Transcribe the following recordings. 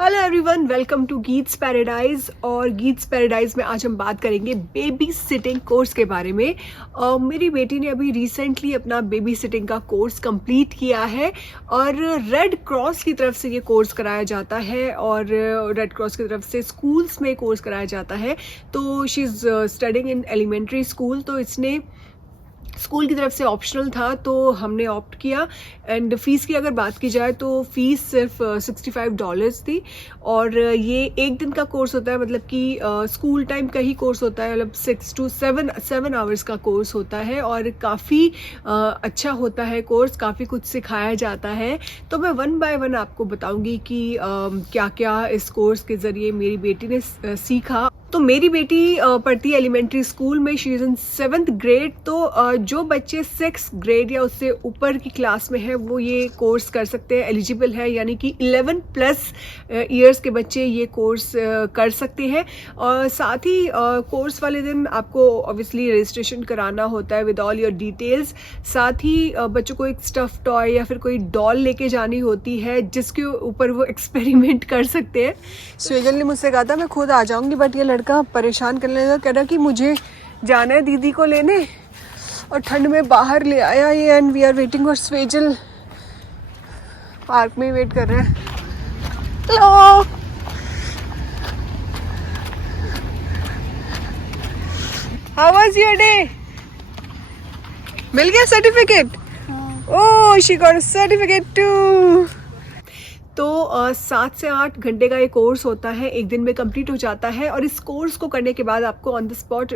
Hello everyone, welcome to गीट्स Paradise. और गीट्स पैराडाइज में आज हम बात करेंगे बेबी सिटिंग कोर्स के बारे में। मेरी बेटी ने अभी रिसेंटली अपना बेबी सिटिंग का कोर्स कंप्लीट किया है और रेड क्रॉस की तरफ से ये कोर्स कराया जाता है और रेड क्रॉस की तरफ से स्कूल्स में कोर्स कराया जाता है। तो she is studying in elementary school, तो इसने स्कूल की तरफ से ऑप्शनल था तो हमने ऑप्ट किया। एंड फीस की अगर बात की जाए तो फीस सिर्फ $65 थी और ये एक दिन का कोर्स होता है, मतलब कि स्कूल टाइम का ही कोर्स होता है, मतलब 6 to 7 आवर्स का कोर्स होता है और काफ़ी अच्छा होता है कोर्स, काफ़ी कुछ सिखाया जाता है। तो मैं 1 by 1 आपको बताऊंगी कि क्या क्या इस कोर्स के ज़रिए मेरी बेटी ने सीखा। तो मेरी बेटी पढ़ती है एलिमेंट्री स्कूल में, she is in 7th grade. तो जो बच्चे 6th ग्रेड या उससे ऊपर की क्लास में है वो ये कोर्स कर सकते हैं, एलिजिबल है, यानी कि 11+ ईयर्स के बच्चे ये कोर्स कर सकते हैं। और साथ ही कोर्स वाले दिन आपको ऑब्वियसली रजिस्ट्रेशन कराना होता है विद ऑल योर डिटेल्स। साथ ही बच्चों को एक स्टफ टॉय या फिर कोई डॉल लेके जानी होती है जिसके ऊपर वो एक्सपेरिमेंट कर सकते हैं। स्वेजल ने मुझसे कहा था मैं खुद आ जाऊंगी, बट ये लड़का परेशान करने लगा, कह रहा कि मुझे जाना है दीदी को लेने, और ठंड में बाहर ले आया ये। And we are waiting for Swejal, park में वेट कर रहे हैं। Hello, how was your day? मिल गया certificate? Oh, she got a certificate too. तो 7 से 8 घंटे का ये कोर्स होता है, एक दिन में कंप्लीट हो जाता है और इस कोर्स को करने के बाद आपको ऑन द स्पॉट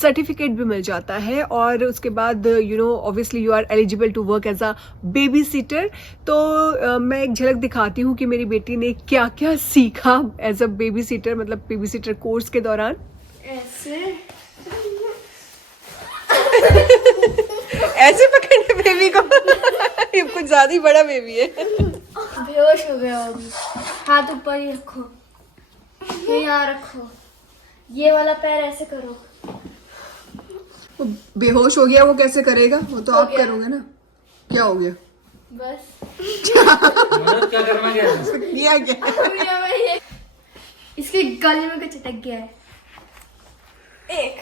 सर्टिफिकेट भी मिल जाता है और उसके बाद obviously you are eligible to work as a baby sitter. तो मैं एक झलक दिखाती हूँ कि मेरी बेटी ने क्या क्या सीखा एज अ बेबी सिटर, मतलब बेबी सिटर कोर्स के दौरान। ऐसे ऐसे पकड़ने बेबी को ये कुछ ज्यादा ही बड़ा बेबी है। बेहोश हो गया होगी। हाथ ऊपर ही रखो, ये यहाँ रखो, ये वाला पैर ऐसे करो। वो बेहोश हो गया, वो कैसे करेगा? वो तो हो आप गया। करोगे ना। क्या हो गया? बस मतलब क्या करना क्या है? किया क्या? भैया मैं ये इसके गले में कुछ अटक गया है। एक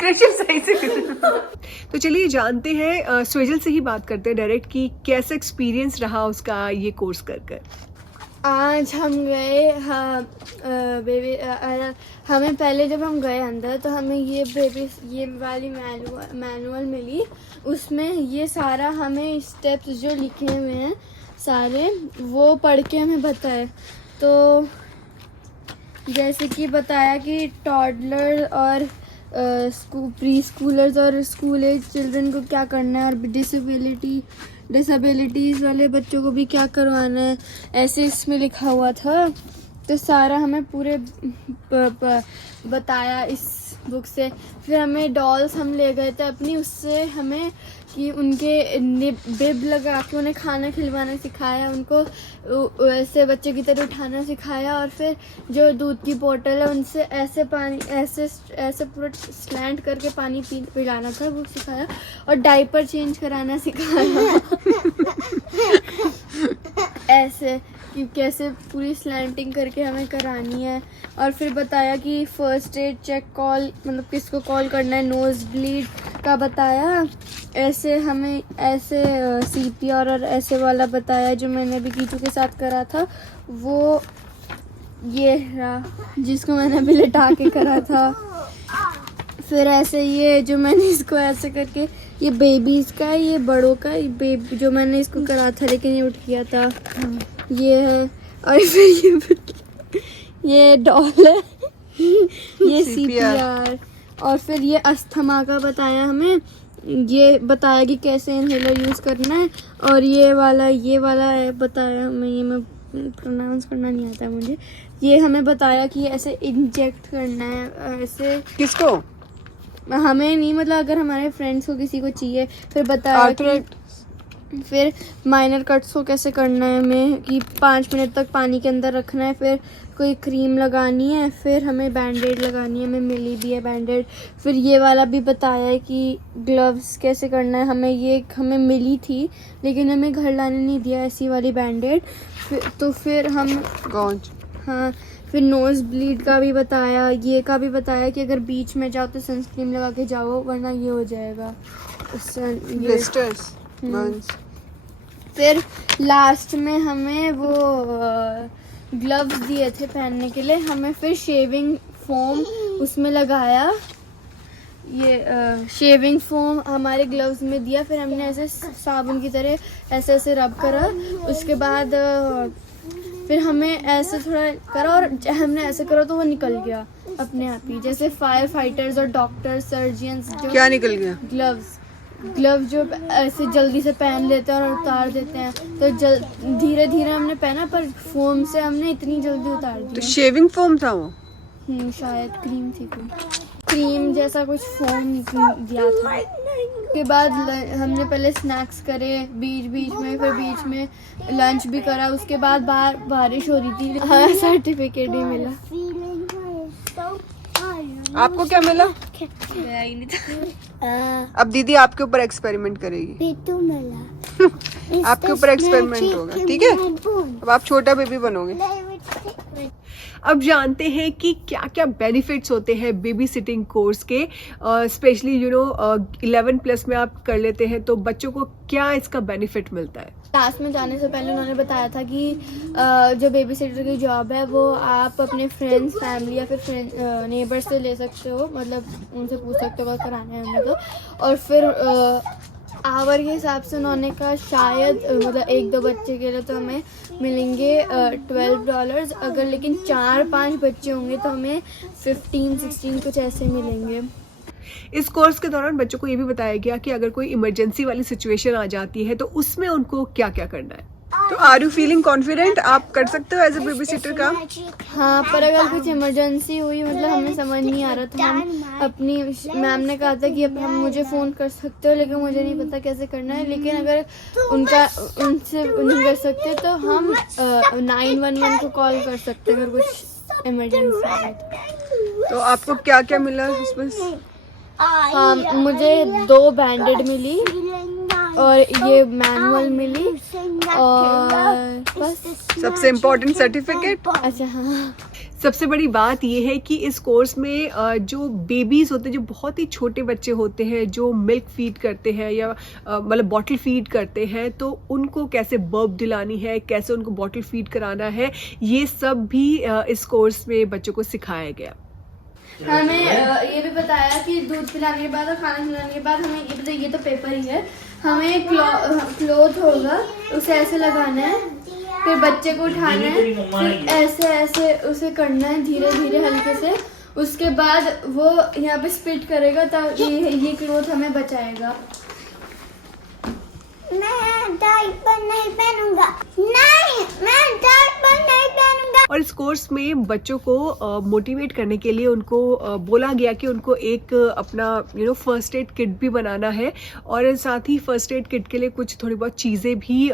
कृष्ण सही से तो चलिए जानते हैं, स्वेजल से ही बात करते हैं डायरेक्ट कि कैसा एक्सपीरियंस रहा उसका ये कोर्स कर कर। आज हम गए, हाँ बेबी, हमें पहले जब हम गए अंदर तो हमें ये वाली मैनुअल मिली। उसमें ये सारा हमें स्टेप्स जो लिखे हुए हैं सारे वो पढ़ के हमें बताए। तो जैसे कि बताया कि टॉडलर और प्री स्कूलर्स और स्कूल एज चिल्ड्रन को क्या करना है और डिसेबिलिटीज़ वाले बच्चों को भी क्या करवाना है, ऐसे इसमें लिखा हुआ था। तो सारा हमें पूरे बताया इस बुक से। फिर हमें डॉल्स हम ले गए थे अपनी, उससे हमें कि उनके बिब लगा के उन्हें खाना खिलवाना सिखाया, उनको ऐसे बच्चे की तरह उठाना सिखाया। और फिर जो दूध की बोतल है उनसे ऐसे पानी ऐसे पूरा स्लैंट करके पानी पिलाना था, वो सिखाया। और डायपर चेंज कराना सिखाया ऐसे कि कैसे पूरी स्लैंटिंग करके हमें करानी है। और फिर बताया कि फर्स्ट एड चेक कॉल, मतलब किसको कॉल करना है, नोज ब्लीड का बताया। ऐसे हमें ऐसे CPR और ऐसे वाला बताया जो मैंने अभी कीचू के साथ करा था, वो ये रहा जिसको मैंने अभी लिटा के करा था। फिर ऐसे ये जो मैंने इसको ऐसे करके, ये बेबीज़ का है, ये बड़ों का, ये बेबी जो मैंने इसको करा था लेकिन ये उठ गया था, ये है। और फिर ये डॉल है ये CPR। और फिर ये अस्थमा का बताया हमें, ये बताया कि कैसे इनहेलर यूज़ करना है। और ये वाला है बताया हमें, ये मैं प्रोनाउंस करना नहीं आता मुझे। ये हमें बताया कि ऐसे इंजेक्ट करना है, ऐसे किसको? हमें नहीं, मतलब अगर हमारे फ्रेंड्स को किसी को चाहिए। फिर बताया कि फिर माइनर कट्स को कैसे करना है हमें, कि 5 मिनट तक पानी के अंदर रखना है, फिर कोई क्रीम लगानी है, फिर हमें बैंडेड लगानी है, हमें मिली भी है बैंडेड। फिर ये वाला भी बताया है कि ग्लव्स कैसे करना है हमें, ये हमें मिली थी लेकिन हमें घर लाने नहीं दिया ऐसी वाली बैंडेड। तो फिर हम हाँ, फिर नोज़ ब्लीड का भी बताया, ये का भी बताया कि अगर बीच में जाओ तो सनस्क्रीन लगा के जाओ वरना ये हो जाएगा उससे ब्लिस्टर्स, फिर लास्ट में हमें वो ग्लव्स दिए थे पहनने के लिए, हमें फिर शेविंग फोम उसमें लगाया, ये शेविंग फोम हमारे ग्लव्स में दिया, फिर हमने ऐसे साबुन की तरह ऐसे ऐसे रब करा, उसके बाद फिर हमें ऐसे थोड़ा करा और हमने ऐसे करा तो वो निकल गया अपने आप ही, जैसे फायर फाइटर्स और डॉक्टर सर्जियंस जो क्या निकल गया? ग्लव्स जो ऐसे जल्दी से पहन लेते हैं और उतार देते हैं, तो धीरे धीरे हमने पहना पर फोम से हमने इतनी जल्दी उतार तो दिया। शेविंग फोम था वो? शायद क्रीम थी, कोई क्रीम जैसा कुछ फोम दिया था। उसके बाद हमने पहले स्नैक्स करे बीच बीच में, फिर बीच में लंच भी करा, उसके बाद बारिश हो रही थी, हाँ सर्टिफिकेट भी मिला। आपको क्या मिला? गया ही नहीं था। अब दीदी आपके ऊपर एक्सपेरिमेंट करेगी। आपके ऊपर एक्सपेरिमेंट होगा, ठीक है? अब आप छोटा बेबी बनोगे। अब जानते हैं कि क्या क्या बेनिफिट्स होते हैं बेबी सिटिंग कोर्स के, स्पेशली 11+ में आप कर लेते हैं तो बच्चों को क्या इसका बेनिफिट मिलता है। क्लास में जाने से पहले उन्होंने बताया था कि जो बेबी सिटर की जॉब है वो आप अपने फ्रेंड्स, फैमिली या फिर नेबर्स से ले सकते हो, मतलब उनसे पूछ सकते हो अगर कराना है उन्हें तो। और फिर आवर के हिसाब से उन्होंने कहा शायद मतलब 1-2 बच्चे के लिए तो हमें मिलेंगे $12, अगर लेकिन 4-5 बच्चे होंगे तो हमें 15-16 कुछ ऐसे मिलेंगे। इस कोर्स के दौरान बच्चों को ये भी बताया गया कि अगर कोई इमरजेंसी वाली सिचुएशन आ जाती है तो उसमें उनको क्या क्या करना है। तो आर यू फीलिंग कॉन्फिडेंट? आप कर सकते हो एज ए बेबी सिटर का? हाँ, पर अगर कुछ इमरजेंसी हुई, मतलब हमें समझ नहीं आ रहा तो हम अपनी मैम ने कहा था कि अब हम मुझे फ़ोन कर सकते हो, लेकिन मुझे नहीं पता कैसे करना है, लेकिन अगर उनसे नहीं कर सकते तो हम 911 को कॉल कर सकते हैं अगर कुछ इमरजेंसी है। तो आपको क्या क्या मिला उसमें? हाँ, मुझे 2 बैंडेड मिली और ये मैनुअल मिली और बस। सबसे इम्पोर्टेंट सर्टिफिकेट। अच्छा हाँ, सबसे बड़ी बात ये है कि इस कोर्स में जो बेबीज होते हैं, जो बहुत ही छोटे बच्चे होते हैं जो मिल्क फीड करते हैं या मतलब बॉटल फीड करते हैं, तो उनको कैसे बर्प दिलानी है, कैसे उनको बॉटल फीड कराना है, ये सब भी इस कोर्स में बच्चों को सिखाया गया। हमें ये भी बताया कि दूध पिलाने के बाद और खाना खिलाने के बाद हमें ये तो पेपर ही है, हमें क्लॉथ होगा उसे ऐसे लगाना है, फिर बच्चे को उठाना है, फिर ऐसे ऐसे उसे करना है धीरे धीरे हल्के से, उसके बाद वो यहाँ पे स्पिट करेगा तब ये क्लॉथ हमें बचाएगा। मैं डायपर नहीं पहनूंगा, नहीं मैं डायपर नहीं पहनूंगा। और इस कोर्स में बच्चों को मोटिवेट करने के लिए उनको बोला गया कि उनको एक अपना फर्स्ट एड किट भी बनाना है, और साथ ही फर्स्ट एड किट के लिए कुछ थोड़ी बहुत चीज़ें भी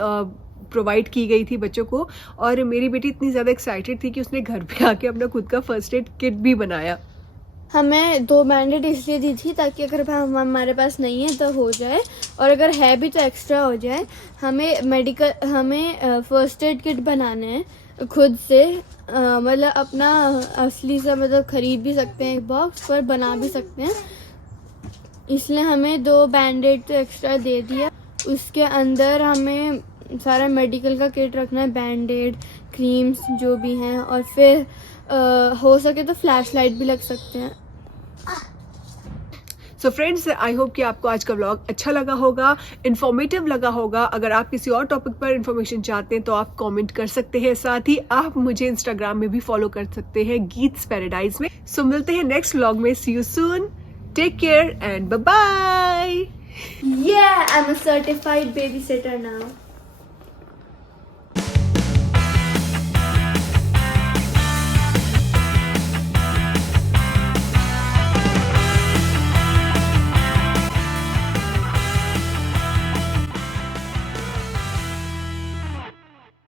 प्रोवाइड की गई थी बच्चों को। और मेरी बेटी इतनी ज़्यादा एक्साइटेड थी कि उसने घर पे आके अपना खुद का फर्स्ट एड किट भी बनाया। हमें 2 बैंडेड इसलिए दी थी ताकि अगर हमारे पास नहीं है तो हो जाए, और अगर है भी तो एक्स्ट्रा हो जाए। हमें फर्स्ट एड किट बनाना है खुद से, मतलब अपना असली से मतलब ख़रीद भी सकते हैं एक बॉक्स, पर बना भी सकते हैं, इसलिए हमें 2 बैंडेड तो एक्स्ट्रा दे दिया। उसके अंदर हमें सारा मेडिकल का किट रखना है, बैंडेड, क्रीम्स जो भी हैं, और फिर हो सके तो फ्लैश लाइट भी लग सकते हैं। सो फ्रेंड्स, आई होप कि आपको आज का व्लॉग अच्छा लगा होगा, इन्फॉर्मेटिव लगा होगा। अगर आप किसी और टॉपिक पर इन्फॉर्मेशन चाहते हैं तो आप कमेंट कर सकते हैं, साथ ही आप मुझे इंस्टाग्राम में भी फॉलो कर सकते हैं गीट्स पैराडाइज में। सो मिलते हैं नेक्स्ट व्लॉग में। See you soon, take care and bye bye. Yeah, I'm a certified babysitter now.